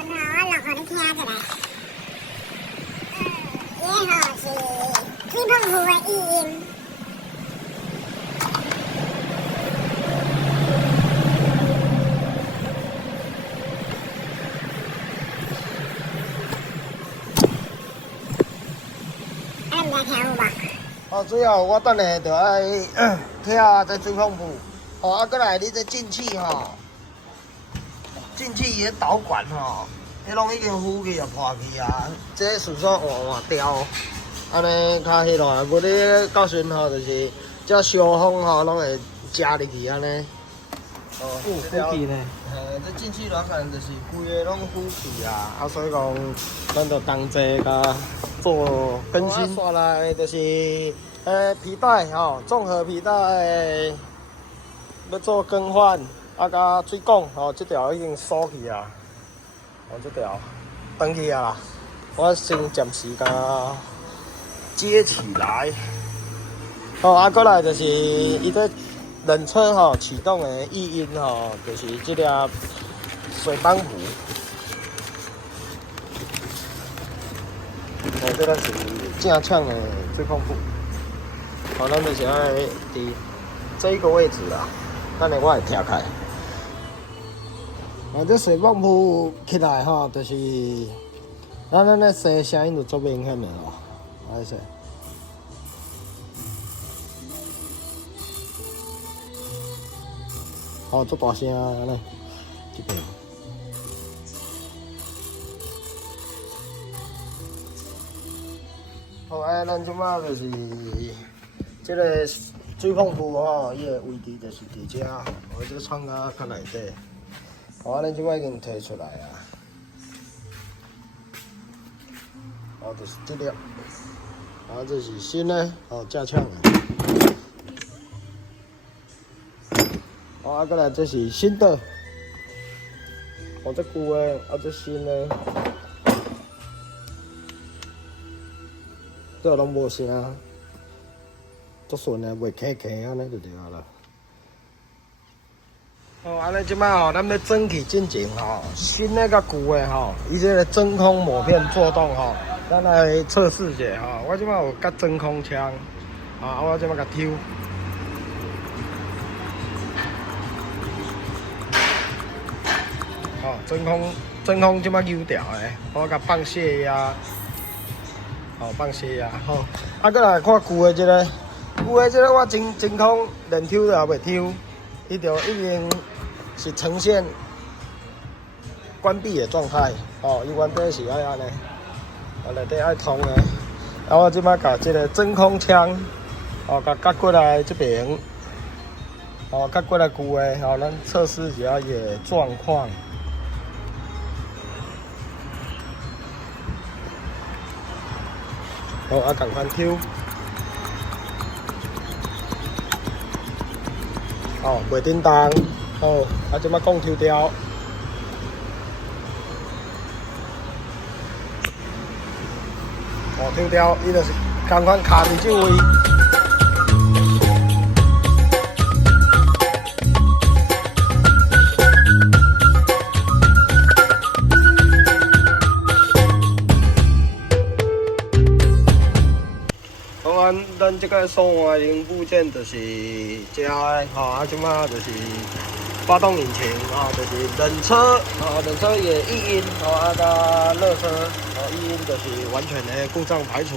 吼，我录互你听一下。伊吼是水碰壶的意音。啊，你来听有无？哦，最后我等下就爱听这水风铺，哦，啊，过来你这进气吼，进气伊个导管吼，迄拢已经浮去啊破去啊，这顺续换掉，安尼较迄落，无你到时吼就是这烧风吼拢会食入去安尼。哦，浮气呢？这进气软管就是规个拢浮去啊，啊，所以讲咱就同齐甲做更新。刷来就是皮带吼，综合皮带要做更换，啊，甲水管吼，这条已经锁去啊，哦，这条断去啊啦，我先暂时甲接起来。哦，啊，过来就是伊这冷车吼启动的异音吼，就是这粒水帮浦。哦，这个是正呛的水泵浦。好，咱就是爱伫这一个位置啦，等下我会拆开。啊，这水泵浦起来吼，就是咱咧声声音就足明显的咯，啊是。哦，足大声安尼，这边。好，咱即马就是这个水泵浦吼，伊个位置就是伫遮，我这个窗啊较内底。好，咱即马已经摕出来啊。哦，就是这粒，啊，这是新的，哦，正呛的。哦，啊，过来这是新的，哦，这旧的，啊，这新的，这拢无声，足顺的，袂卡卡安尼就对啦。哦，安尼即摆吼，咱要蒸汽进前吼，新的甲旧的吼，伊这个真空抹片做动吼，咱来测试者吼。我即摆有甲真空枪，啊，我即摆甲抽。哦，真空即摆扭掉诶，我甲放泄压，哦放泄压，好，啊过来看旧诶这个，旧诶这个我真空连抽都也袂抽，伊就已经是呈现关闭诶状态，哦，伊原底是爱安尼，啊内底爱通诶，啊我即摆甲这个真空枪，哦甲夹过来这边，哦夹过来旧诶，哦咱测试一下伊诶状况。好，啊，赶快抽。哦，袂叮当。好，啊，即摆讲抽掉。哦，抽掉，伊就是赶快卡伫这位。咱这个所换零部件就是这个吼，啊，即马就是发动引擎啊，就是冷车啊，冷车也异音啊，甲热车啊，异音就是完全的故障排除。